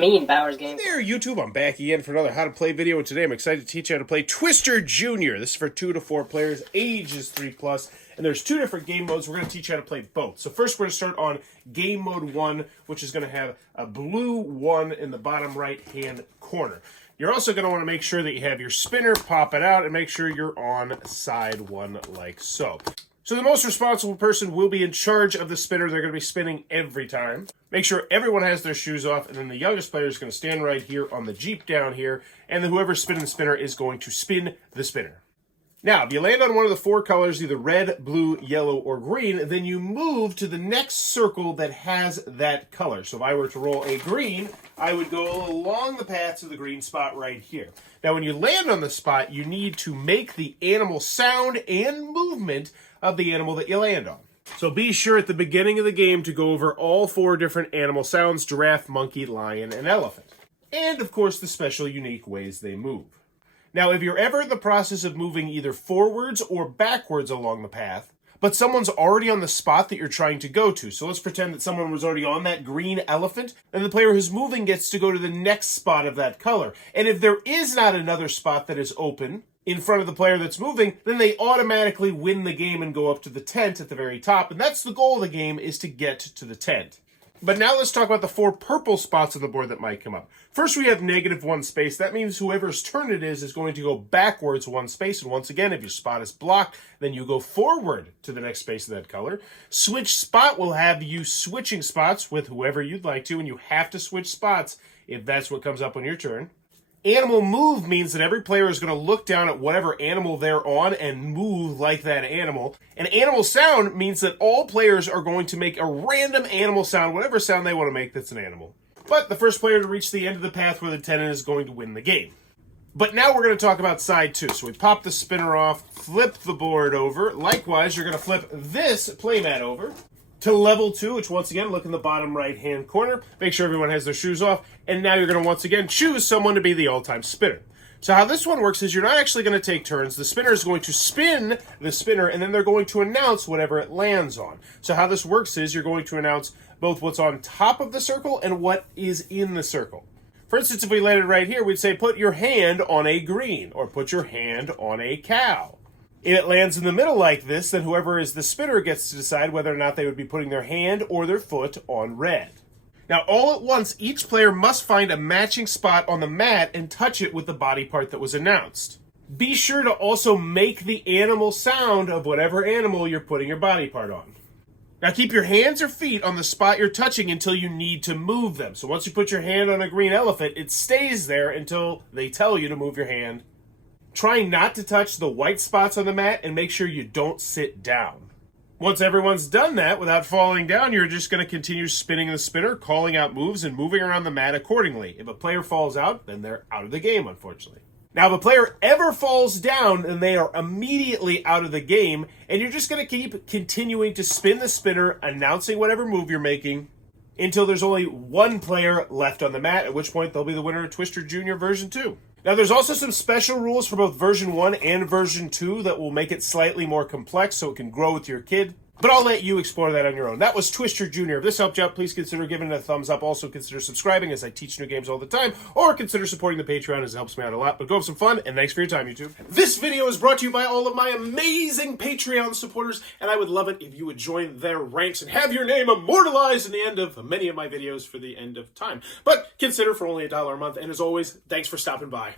mean Bowers game. Hey there, YouTube. I'm back again for another How to Play video, and today I'm excited to teach you how to play Twister Junior. This is for 2 to 4 players, age is 3+, and there's 2 different game modes. We're going to teach you how to play both. So first we're going to start on game mode 1, which is going to have a blue 1 in the bottom right-hand corner. You're also going to want to make sure that you have your spinner, pop it out, and make sure you're on side 1 like so. So the most responsible person will be in charge of the spinner. They're going to be spinning every time. Make sure everyone has their shoes off, and then the youngest player is going to stand right here on the Jeep down here, and then whoever's spinning the spinner is going to spin the spinner. Now, if you land on one of the 4 colors, either red, blue, yellow, or green, then you move to the next circle that has that color. So if I were to roll a green, I would go along the path to the green spot right here. Now, when you land on the spot, you need to make the animal sound and movement of the animal that you land on. So be sure at the beginning of the game to go over all 4 different animal sounds: giraffe, monkey, lion, and elephant. And, of course, the special unique ways they move. Now, if you're ever in the process of moving either forwards or backwards along the path, but someone's already on the spot that you're trying to go to, so let's pretend that someone was already on that green elephant, then the player who's moving gets to go to the next spot of that color. And if there is not another spot that is open in front of the player that's moving, then they automatically win the game and go up to the tent at the very top. And that's the goal of the game, is to get to the tent. But now let's talk about the 4 purple spots on the board that might come up. First, we have -1 space. That means whoever's turn it is going to go backwards 1 space. And once again, if your spot is blocked, then you go forward to the next space of that color. Switch spot will have you switching spots with whoever you'd like to, and you have to switch spots if that's what comes up on your turn. Animal move means that every player is going to look down at whatever animal they're on and move like that animal. And animal sound means that all players are going to make a random animal sound, whatever sound they want to make that's an animal. But the first player to reach the end of the path where the tenant is going to win the game. But now we're going to talk about side 2. So we pop the spinner off, flip the board over. Likewise, you're going to flip this playmat over to level 2, which once again, look in the bottom right-hand corner. Make sure everyone has their shoes off. And now you're going to once again choose someone to be the all-time spinner. So how this one works is you're not actually going to take turns. The spinner is going to spin the spinner, and then they're going to announce whatever it lands on. So how this works is you're going to announce both what's on top of the circle and what is in the circle. For instance, if we landed right here, we'd say, put your hand on a green, or put your hand on a cow. If it lands in the middle like this, then whoever is the spinner gets to decide whether or not they would be putting their hand or their foot on red. Now, all at once, each player must find a matching spot on the mat and touch it with the body part that was announced. Be sure to also make the animal sound of whatever animal you're putting your body part on. Now, keep your hands or feet on the spot you're touching until you need to move them. So once you put your hand on a green elephant, it stays there until they tell you to move your hand. Try not to touch the white spots on the mat, and make sure you don't sit down. Once everyone's done that, without falling down, you're just going to continue spinning the spinner, calling out moves, and moving around the mat accordingly. If a player falls out, then they're out of the game, unfortunately. Now, if a player ever falls down, then they are immediately out of the game, and you're just going to keep continuing to spin the spinner, announcing whatever move you're making, until there's only 1 player left on the mat, at which point they'll be the winner of Twister Junior version 2. Now, there's also some special rules for both version 1 and version 2 that will make it slightly more complex so it can grow with your kid. But I'll let you explore that on your own. That was Twister Junior. If this helped you out, please consider giving it a thumbs up. Also consider subscribing, as I teach new games all the time. Or consider supporting the Patreon, as it helps me out a lot. But go have some fun, and thanks for your time, YouTube. This video is brought to you by all of my amazing Patreon supporters, and I would love it if you would join their ranks and have your name immortalized in the end of many of my videos for the end of time. But consider for only $1 a month, and as always, thanks for stopping by.